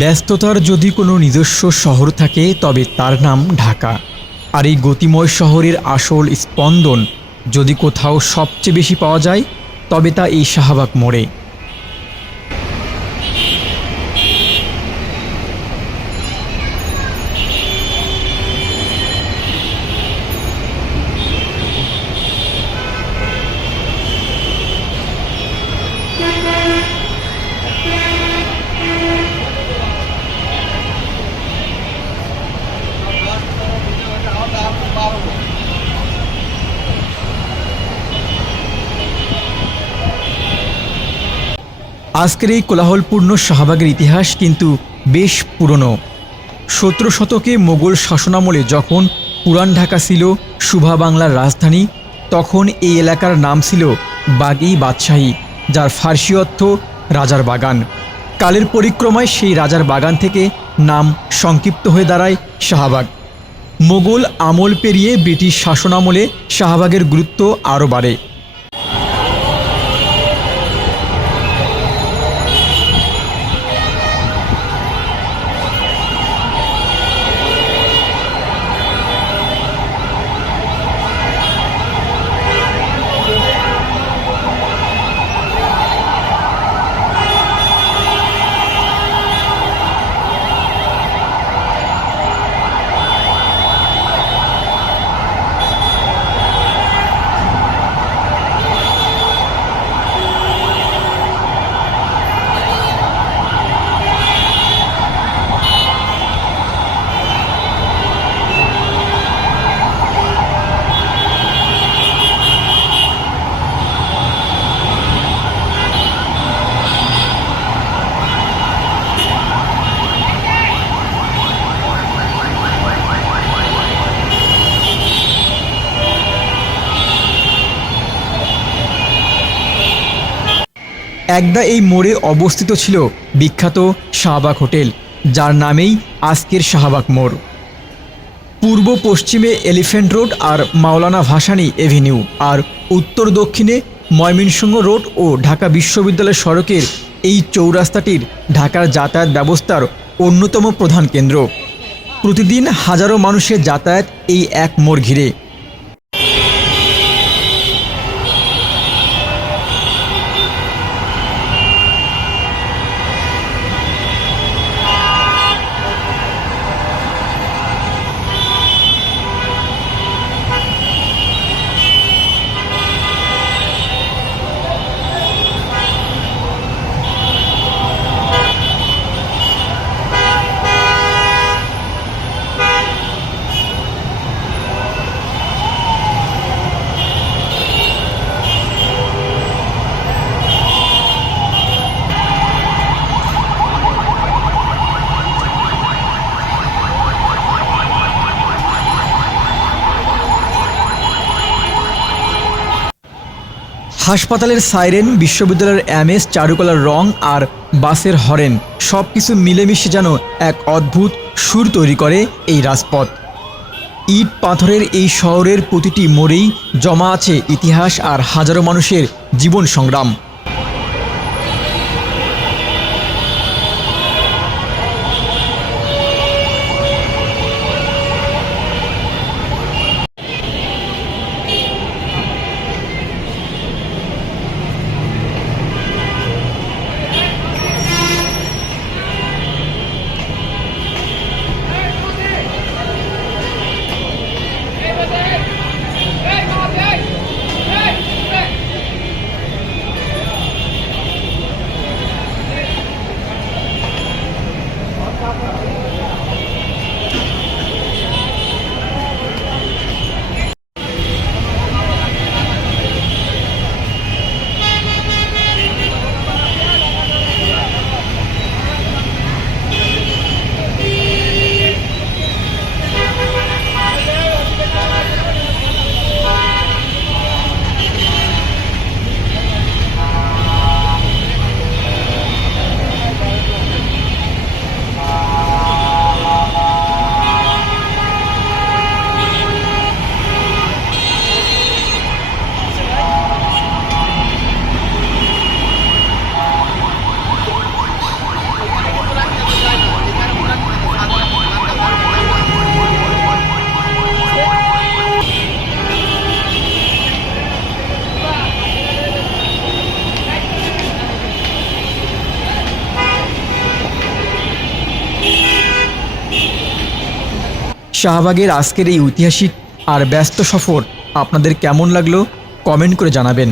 ব্যস্ততার যদি কোনো নিজস্ব শহর থাকে তবে তার নাম ঢাকা। আর এই গতিময় শহরের আসল স্পন্দন যদি কোথাও সবচেয়ে বেশি পাওয়া যায় তবে তা এই শাহবাগ মোড়ে। আজকের এই কোলাহলপূর্ণ শাহবাগের ইতিহাস কিন্তু বেশ পুরনো। ১৭ শতকে মোগল শাসনামলে যখন পুরান ঢাকা ছিল সুভা বাংলার রাজধানী, তখন এই এলাকার নাম ছিল বাগ-ই বাদশাহী, যার ফার্সি অর্থ রাজার বাগান। কালের পরিক্রমায় সেই রাজার বাগান থেকে নাম সংক্ষিপ্ত হয়ে দাঁড়ায় শাহবাগ। মোগল আমল পেরিয়ে ব্রিটিশ শাসনামলে শাহবাগের গুরুত্ব আরও বাড়ে। একদা এই মোড়ে অবস্থিত ছিল বিখ্যাত শাহবাগ হোটেল, যার নামেই আজকের শাহবাগ মোড়। পূর্ব পশ্চিমে এলিফ্যান্ট রোড আর মাওলানা ভাসানী এভিনিউ, আর উত্তর দক্ষিণে ময়মনসিংহ রোড ও ঢাকা বিশ্ববিদ্যালয় সড়কের এই চৌরাস্তাটির ঢাকার যাতায়াত ব্যবস্থার অন্যতম প্রধান কেন্দ্র। প্রতিদিন হাজারো মানুষের যাতায়াত এই এক মোড় ঘিরে। হাসপাতালের সাইরেন, বিশ্ববিদ্যালয়ের এমএস, চারুকলার রং আর বাসের হরেন সব কিছু মিলেমিশে যেন এক অদ্ভুত সুর তৈরি করে এই রাজপথ। ইট পাথরের এই শহরের প্রতিটি মোড়েই জমা আছে ইতিহাস আর হাজারো মানুষের জীবন সংগ্রাম। শাহবাগের আজকের এই ঐতিহাসিক আর ব্যস্ত সফর আপনাদের কেমন লাগলো কমেন্ট করে জানাবেন।